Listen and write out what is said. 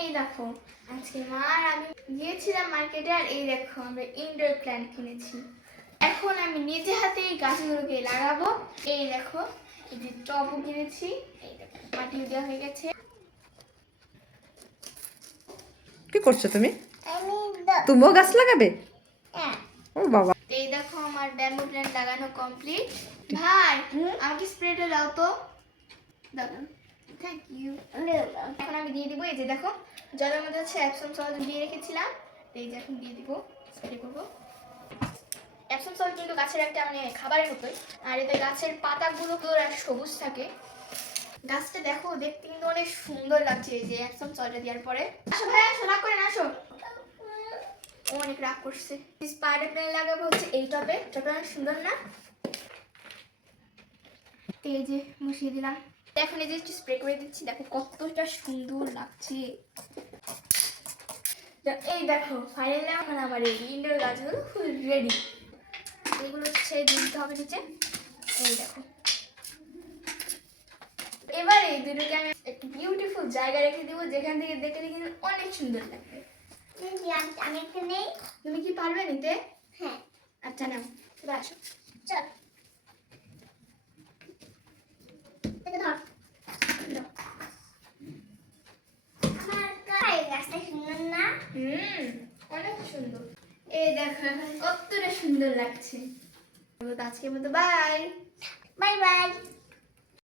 এই দেখো আজকে মা আর আমি গিয়েছিলাম মার্কেটে, আর এই দেখো আমরা ইনডোর প্ল্যান্ট কিনেছি। এখন আমি নিজে হাতে এই গাছগুলোকে লাগাবো। এই দেখো এই যে টবও কিনেছি, এই দেখো মাটিও দেওয়া হয়ে গেছে। কি করছো তুমি? তুমিও গাছ লাগাবে? ও বাবা। এই দেখো আমার ব্যাম্বু প্ল্যান্ট লাগানো কমপ্লিট। ভাই আমাকে স্প্রেটা দাও তো, দাও। Thank you. এখন আমি দিয়ে দিব, এই যে দেখো জলের মধ্যে হচ্ছে এপসম সল্ট দিয়ে রেখেছিলাম, এই যে এখন দিয়ে দিব, স্প্রে করবো। এপসম সল্ট কিন্তু গাছের একটা মানে খাবারের মতোই, আর এতে গাছের পাতাগুলো পুরো সবুজ থাকে। গাছটা দেখো দেখতে কিন্তু অনেক সুন্দর লাগছে এই যে এপসম সল্টটা দেওয়ার পরে। আসো ভাই আসো, রাগ করে না, আসো। ও অনেক রাগ করছে। স্পাইডার প্ল্যান্ট লাগাবো হচ্ছে এই টবে, টবে অনেক সুন্দর না? এই যে বসিয়ে দিলাম। এখন এই যে একটু স্প্রে করে দিচ্ছি, দেখো কতটা সুন্দর লাগছে। এই দেখো ফাইনালি এখন আমার এই ইনডোর গাছগুলো ফুল রেডি। এগুলো হচ্ছে দিতে হবে নিচে, এই দেখো। এবার এই দুটোকে আমি একটা বিউটিফুল জায়গায় রেখে দেবো, যেখান থেকে দেখলে কিন্তু অনেক সুন্দর লাগবে। আমি একটা নেই, তুমি কি পারবে নিতে? হ্যাঁ। আচ্ছা নাও, চলে আসো, চল। অনেক সুন্দর। এই দেখো এখন কতটা সুন্দর লাগছে। আজকের মতো বাই বাই বাই।